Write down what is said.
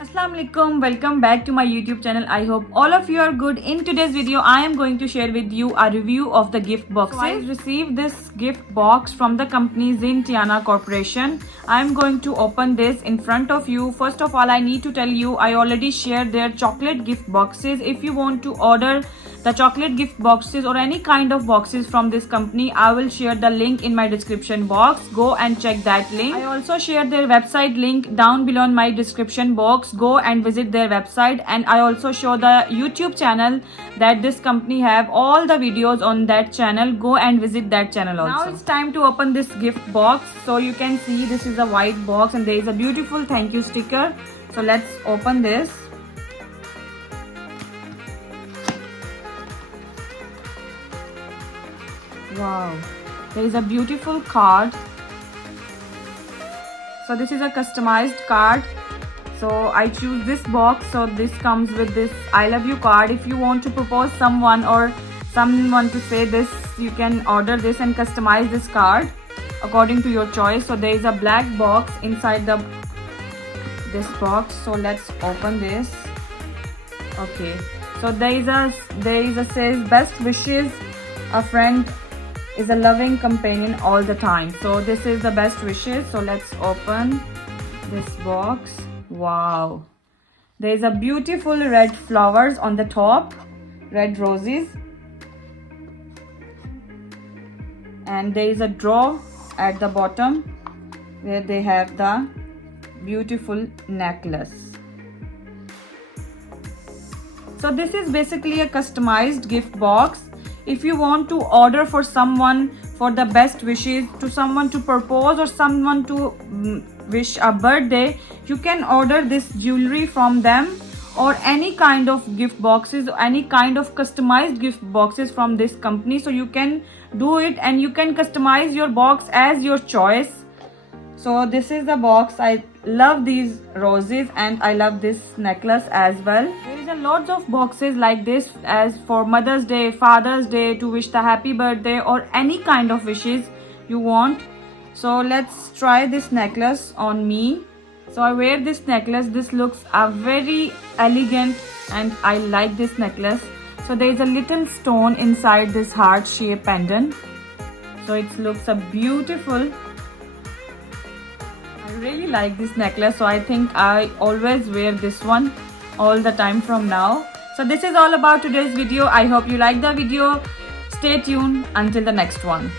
Assalamu alaikum, welcome back to my YouTube channel. I hope all of you are good. In today's video I am going to share with you a review of the gift boxes. So I received this gift box from the company Setinya Corporation. I am going to open this in front of you. First of all, I need to tell you I already shared their chocolate gift boxes. If you want to order the chocolate gift boxes or any kind of boxes from this company, I will share the link in my description box. Go and check that link. I also share their website link down below in my description box. Go and visit their website, and I also show the YouTube channel that this company have all the videos on that channel. Go and visit that channel also. Now it's time to open this gift box. So you can see this is a white box and there is a beautiful thank you sticker. So let's open this. Wow, there is a beautiful card. So this is a customized card. So I choose this box. So this comes with this I love you card. If you want to propose someone or someone to say this, you can order this and customize this card according to your choice. So there is a black box inside this box. So let's open this. Okay, so there is a says best wishes, a friend is a loving companion all the time. So this is the best wishes. So let's open this box. Wow, there is a beautiful red flowers on the top, red roses, and there is a drawer at the bottom where they have the beautiful necklace. So this is basically a customized gift box. If you want to order for someone for the best wishes, to someone to propose or someone to wish a birthday, you can order this jewelry from them, or any kind of gift boxes, any kind of customized gift boxes from this company. So you can do it and you can customize your box as your choice. So this is the box. I love these roses and I love this necklace as well. There is a lots of boxes like this as for Mother's Day, Father's Day, to wish the happy birthday or any kind of wishes you want. So let's try this necklace on me. So I wear this necklace. This looks very elegant and I like this necklace. So there is a little stone inside this heart shaped pendant. So it looks beautiful. I really like this necklace, so I think I always wear this one all the time from now. So this is all about today's video. I hope you like the video. Stay tuned until the next one.